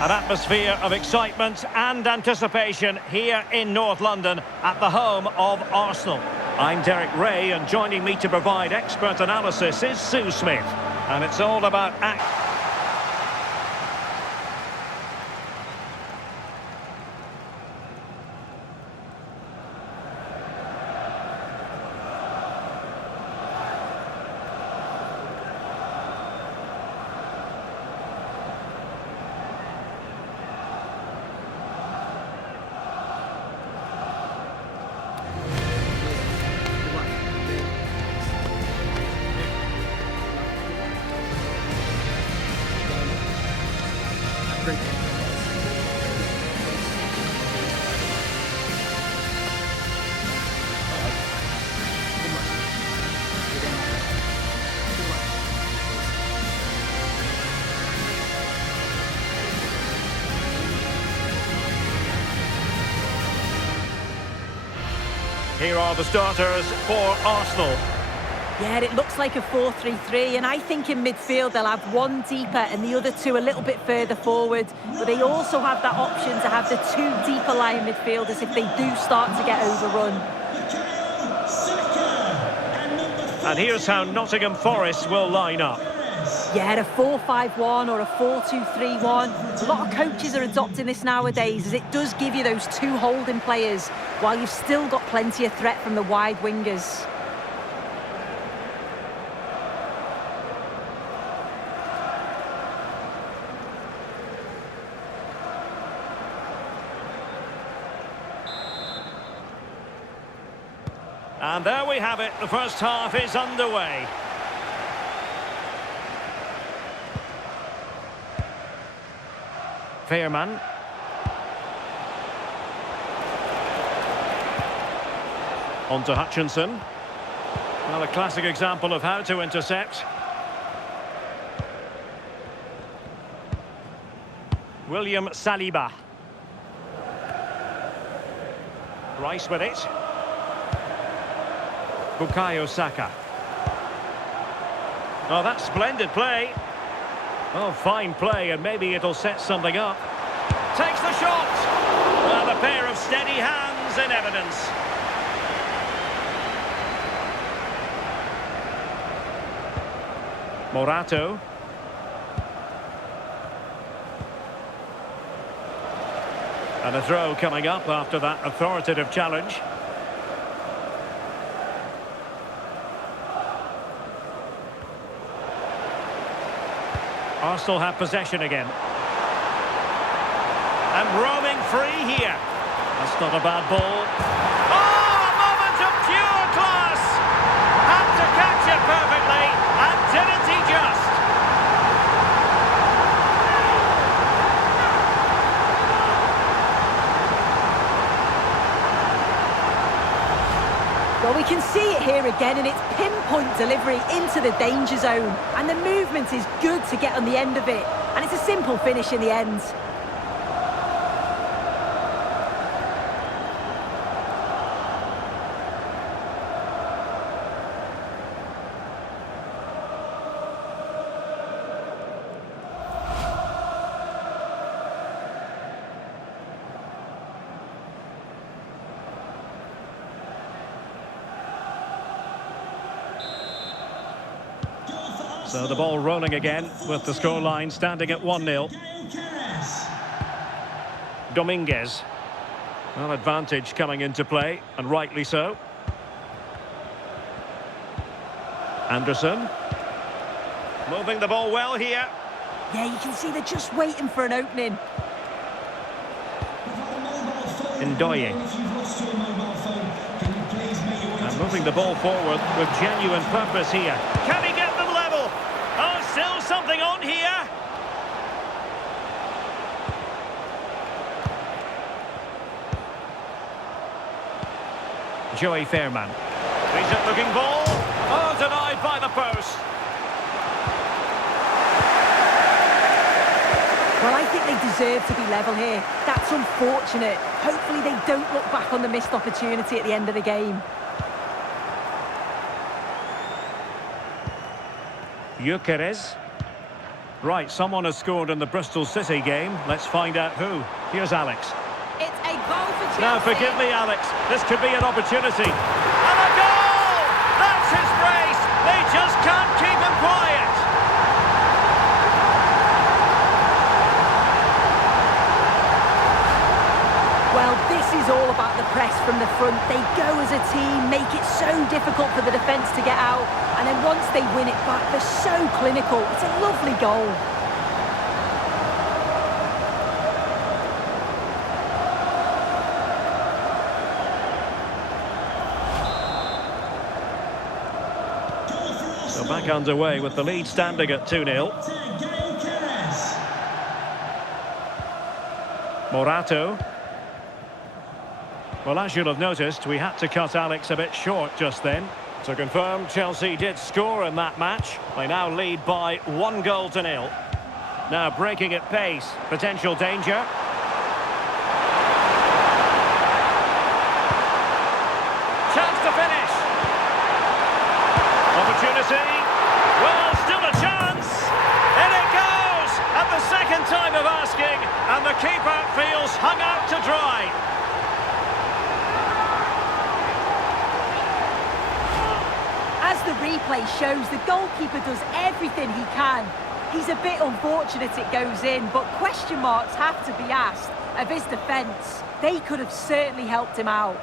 An atmosphere of excitement and anticipation here in North London at the home of Arsenal. I'm Derek Ray, and joining me to provide expert analysis is Sue Smith. And it's all about Here are the starters for Arsenal. Yeah, it looks like a 4-3-3, and I think in midfield they'll have one deeper and the other two a little bit further forward. But they also have that option to have the two deeper lying midfielders if they do start to get overrun. And here's how Nottingham Forest will line up. Yeah, a 4-5-1 or a 4-2-3-1. A lot of coaches are adopting this nowadays, as it does give you those two holding players, while you've still got plenty of threat from the wide wingers. And there we have it, the first half is underway. Fairman. On to Hutchinson. Well, a classic example of how to intercept. William Saliba. Rice with it. Bukayo Saka. Oh, that's splendid play. Oh, fine play, and maybe it'll set something up. Takes the shot! And a pair of steady hands in evidence. Morato. And a throw coming up after that authoritative challenge. Arsenal have possession again. And roaming free here. That's not a bad ball. Oh, a moment of pure class! Had to catch it perfectly, and didn't he just? Well, we can see it here again, and it's pinpoint delivery into the danger zone. And the movement is good to get on the end of it. And it's a simple finish in the end. So the ball rolling again with the scoreline standing at 1-0. Dominguez. Well, advantage coming into play, and rightly so. Anderson. Moving the ball well here. Yeah, you can see they're just waiting for an opening. Ndoye. And moving the ball forward with genuine purpose here. Can he get them level? Oh, still something on here. Joey Fairman. Decent looking ball. Oh, denied by the post. Well, I think they deserve to be level here. That's unfortunate. Hopefully they don't look back on the missed opportunity at the end of the game. Gyökeres. Right, someone has scored in the Bristol City game. Let's find out who. Here's Alex. It's a goal for Chelsea. Now, forgive me, Alex. This could be an opportunity. And a goal! That's his brace. They just can't keep him quiet. Well, this is all about the press from the front. They go as a team, make it so difficult for the defence to get out, and then once they win it back, they're so clinical. It's a lovely goal. So back underway with the lead standing at 2-0. Morato. Well, as you'll have noticed, we had to cut Alex a bit short just then. To confirm, Chelsea did score in that match. They now lead by 1-0. Now breaking at pace, potential danger. Chance to finish. Opportunity. Well, still a chance. And it goes at the second time of asking, and the keeper feels hung out to dry. As the replay shows, the goalkeeper does everything he can. He's a bit unfortunate it goes in, but question marks have to be asked of his defence. They could have certainly helped him out.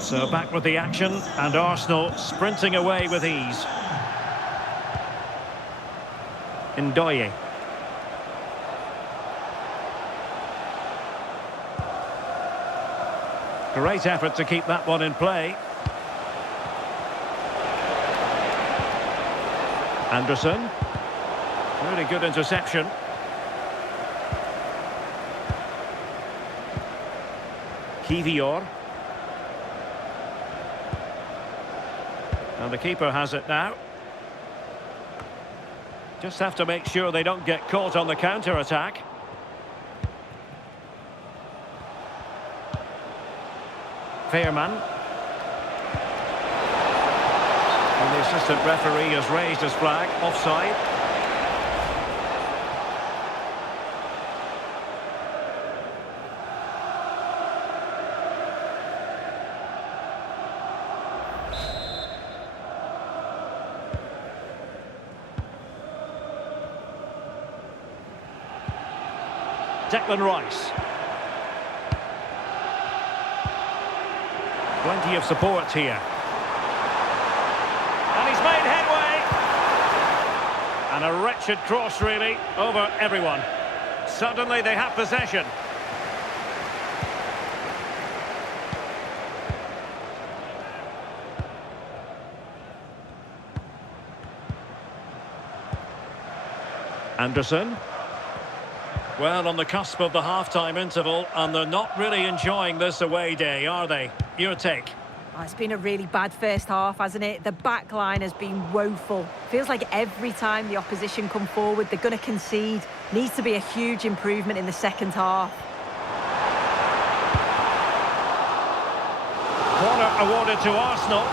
So back with the action, and Arsenal sprinting away with ease. Ndoye. Great effort to keep that one in play. Anderson. Really good interception. Kivior. And the keeper has it now. Just have to make sure they don't get caught on the counter-attack. Fairman. And the assistant referee has raised his flag. Offside. Declan Rice. Plenty of support here. And he's made headway. And a wretched cross, really, over everyone. Suddenly they have possession. Anderson. Well, on the cusp of the half-time interval, and they're not really enjoying this away day, are they? Your take? Oh, it's been a really bad first half, hasn't it? The back line has been woeful. Feels like every time the opposition come forward, they're going to concede. Needs to be a huge improvement in the second half. Corner awarded to Arsenal.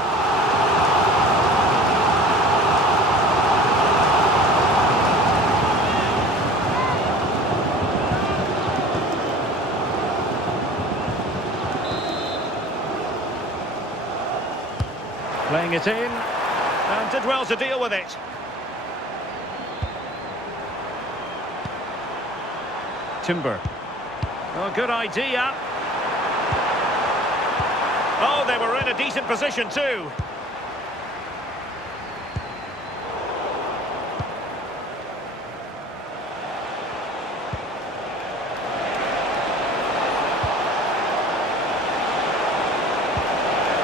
Playing it in, and did well to deal with it. Timber. Oh, good idea. Oh, they were in a decent position too.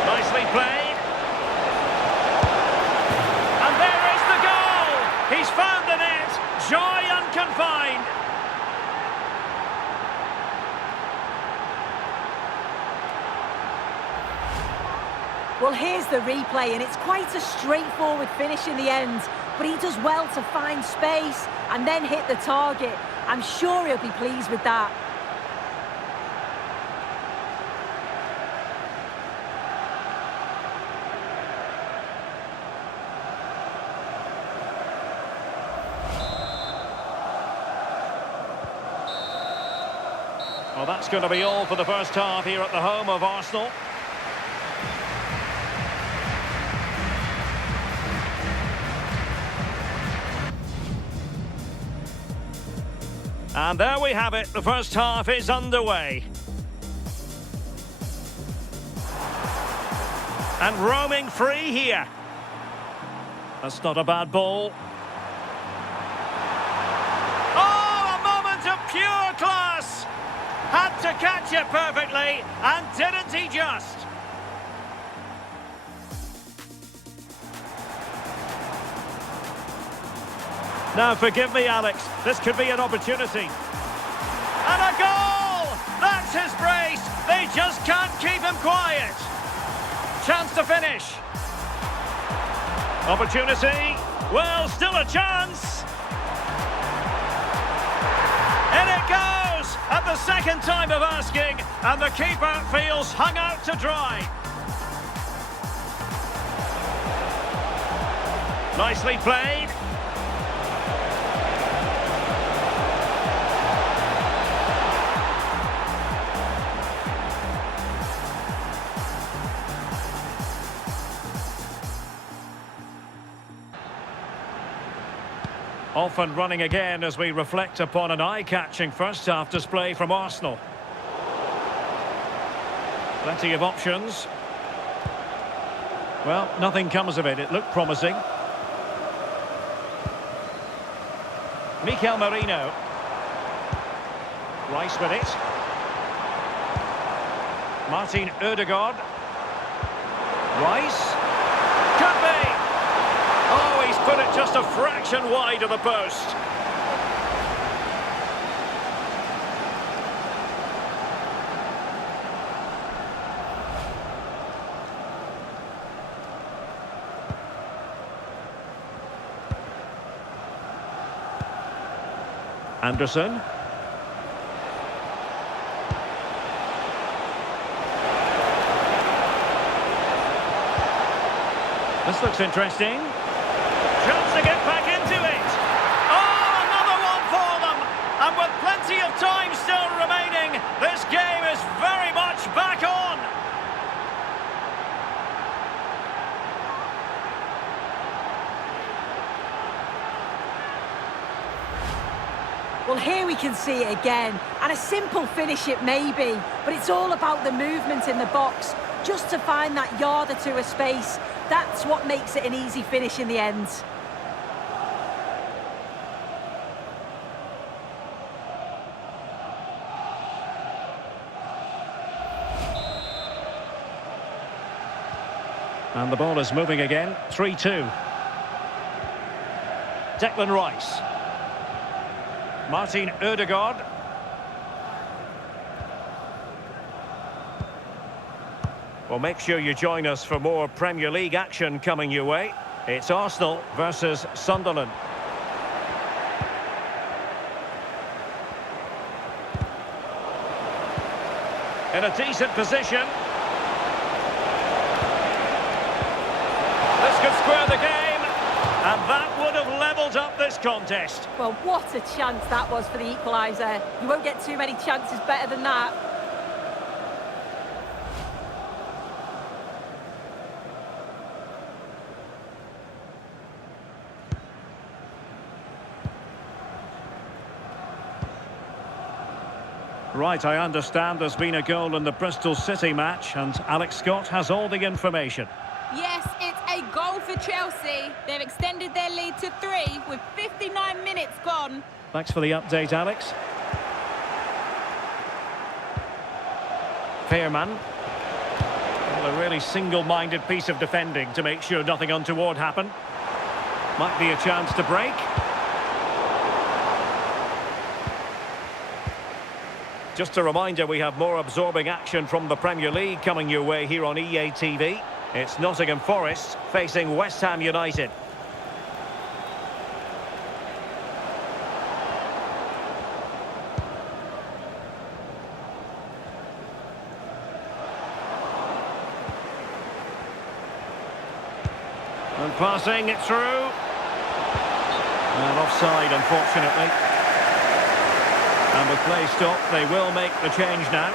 Nicely played. He's found the net. Joy unconfined. Well, here's the replay, and it's quite a straightforward finish in the end. But he does well to find space and then hit the target. I'm sure he'll be pleased with that. Well, that's going to be all for the first half here at the home of Arsenal. And there we have it. The first half is underway. And roaming free here. That's not a bad ball. Oh, a moment of pure class! Had to catch it perfectly, and didn't he just? Now, forgive me, Alex, this could be an opportunity. And a goal! That's his brace! They just can't keep him quiet. Chance to finish. Opportunity. Well, still a chance. In it goes! At the second time of asking, and the keeper feels hung out to dry. Nicely played. Off and running again as we reflect upon an eye-catching first-half display from Arsenal. Plenty of options. Well, nothing comes of it. It looked promising. Mikel Merino. Rice with it. Martin Ødegaard. Rice. Could be! Oh, he's put it just a fraction wide of the post. Anderson. This looks interesting. Chance to get back into it. Oh, another one for them. And with plenty of time still remaining, this game is very much back on. Well, here we can see it again. And a simple finish it may be, but it's all about the movement in the box. Just to find that yard or two of space. That's what makes it an easy finish in the end. And the ball is moving again. 3-2. Declan Rice. Martin Ødegaard. Well, make sure you join us for more Premier League action coming your way. It's Arsenal versus Sunderland. In a decent position. This could square the game, and that would have levelled up this contest. Well, what a chance that was for the equaliser. You won't get too many chances better than that. Right, I understand there's been a goal in the Bristol City match, and Alex Scott has all the information. Yes, it's a goal for Chelsea. They've extended their lead to 3 with 59 minutes gone. Thanks for the update, Alex. Fairman. Well, a really single-minded piece of defending to make sure nothing untoward happened. Might be a chance to break. Just a reminder, we have more absorbing action from the Premier League coming your way here on EA TV. It's Nottingham Forest facing West Ham United. And passing it through. And offside, unfortunately. And with play stopped, they will make the change now.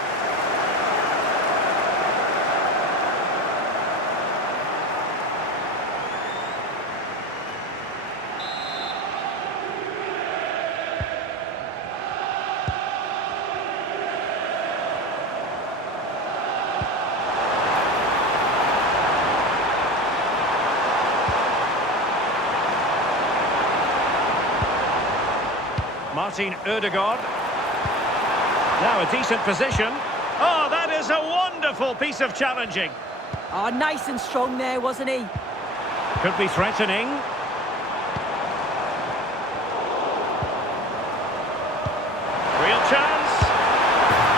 Martin Ødegaard. Now a decent position. Oh, that is a wonderful piece of challenging. Oh, nice and strong there, wasn't he? Could be threatening. Real chance.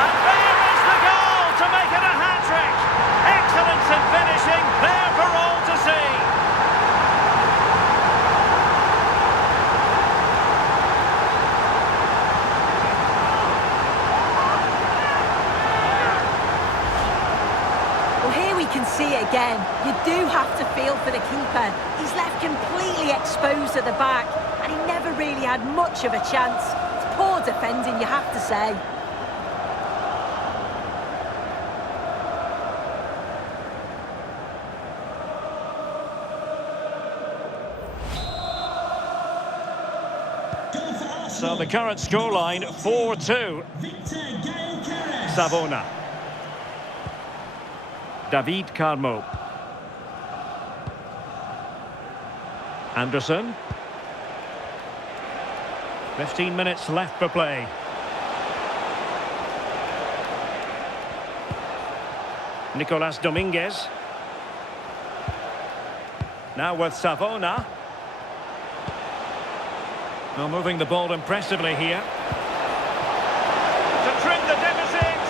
And there is the goal to make it a hat-trick. Excellence in finishing, there for all to see. Can see it again. You do have to feel for the keeper. He's left completely exposed at the back and he never really had much of a chance. It's poor defending, you have to say. So the current scoreline 4-2. Savona. David Carmo. Anderson. 15 minutes left for play. Nicolas Dominguez. Now with Savona. Well, moving the ball impressively here. To trim the deficit.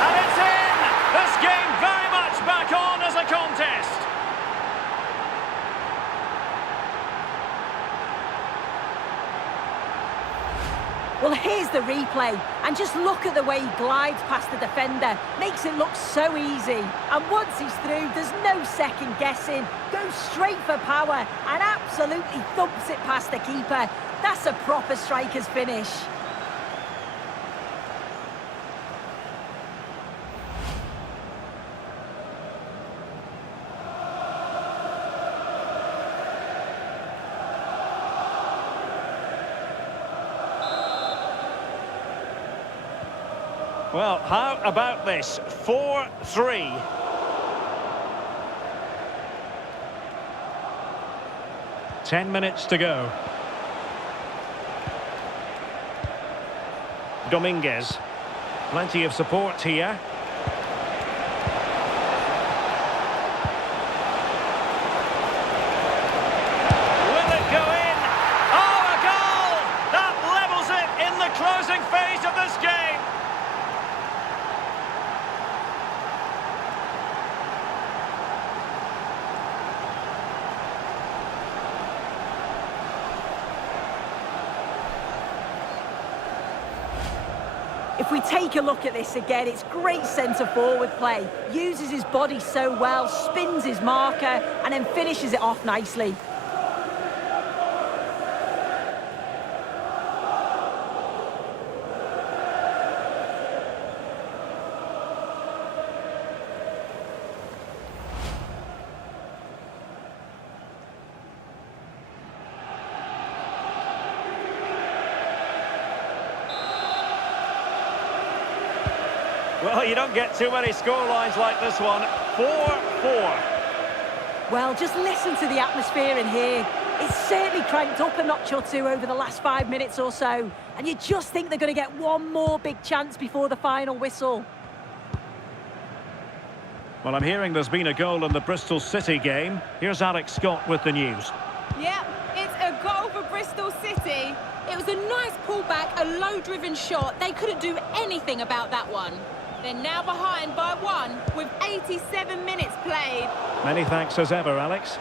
And it's in! This game very much back on as a contest. Well, here's the replay, and just look at the way he glides past the defender. Makes it look so easy. And once he's through, there's no second guessing. Goes straight for power and absolutely thumps it past the keeper. That's a proper striker's finish. Well, how about this? 4-3. Ten minutes to go. Dominguez. Plenty of support here. Will it go in? Oh, a goal! That levels it in the closing phase of this game. If we take a look at this again, it's great centre-forward play. Uses his body so well, spins his marker, and then finishes it off nicely. Well, you don't get too many scorelines like this one. 4-4. Well, just listen to the atmosphere in here. It's certainly cranked up a notch or two over the last 5 minutes or so. And you just think they're going to get one more big chance before the final whistle. Well, I'm hearing there's been a goal in the Bristol City game. Here's Alex Scott with the news. Yep, it's a goal for Bristol City. It was a nice pullback, a low-driven shot. They couldn't do anything about that one. They're now behind by 1 with 87 minutes played. Many thanks as ever, Alex.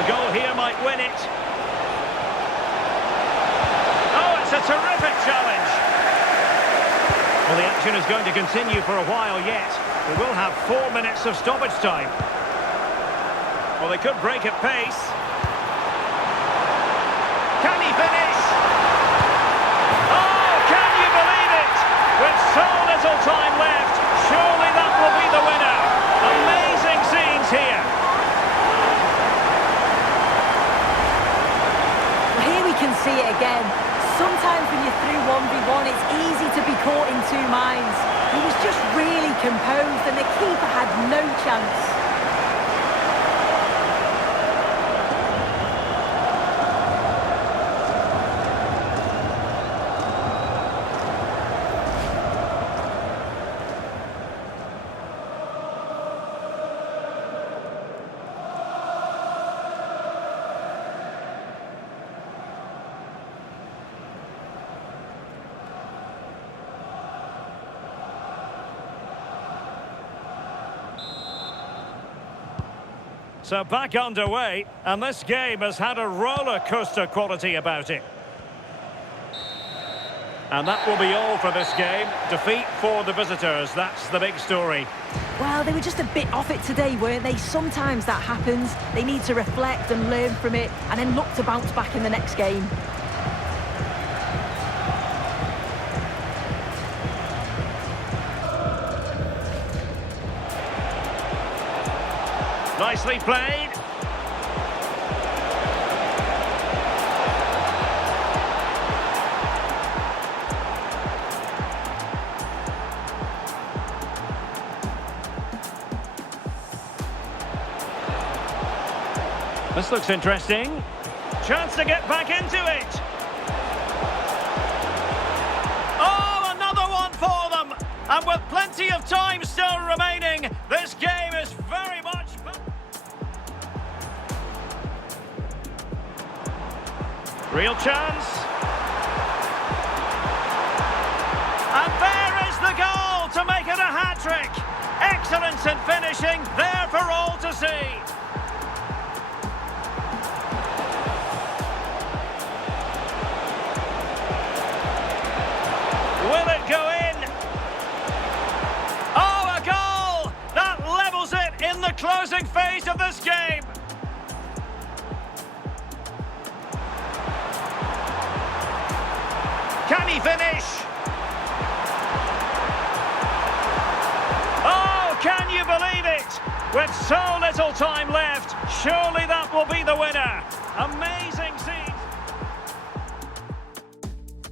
A goal here might win it. Oh, it's a terrific challenge. Well, the action is going to continue for a while yet. We will have 4 minutes of stoppage time. Well, they could break at pace. Can he finish? see it again. Sometimes when you're through 1v1, it's easy to be caught in two minds. He was just really composed and the keeper had no chance. So back underway, and this game has had a roller coaster quality about it. And that will be all for this game. Defeat for the visitors, that's the big story. Well, they were just a bit off it today, weren't they? Sometimes that happens. They need to reflect and learn from it, and then look to bounce back in the next game. Nicely played. This looks interesting. Chance to get back into it. Oh, another one for them. And with plenty of time still remaining, this game is very much... Real chance. And there is the goal to make it a hat-trick. Excellence in finishing, there for all to see. Will it go in? Oh, a goal! That levels it in the closing phase of this game. Can he finish? Oh, can you believe it? With so little time left, surely that will be the winner.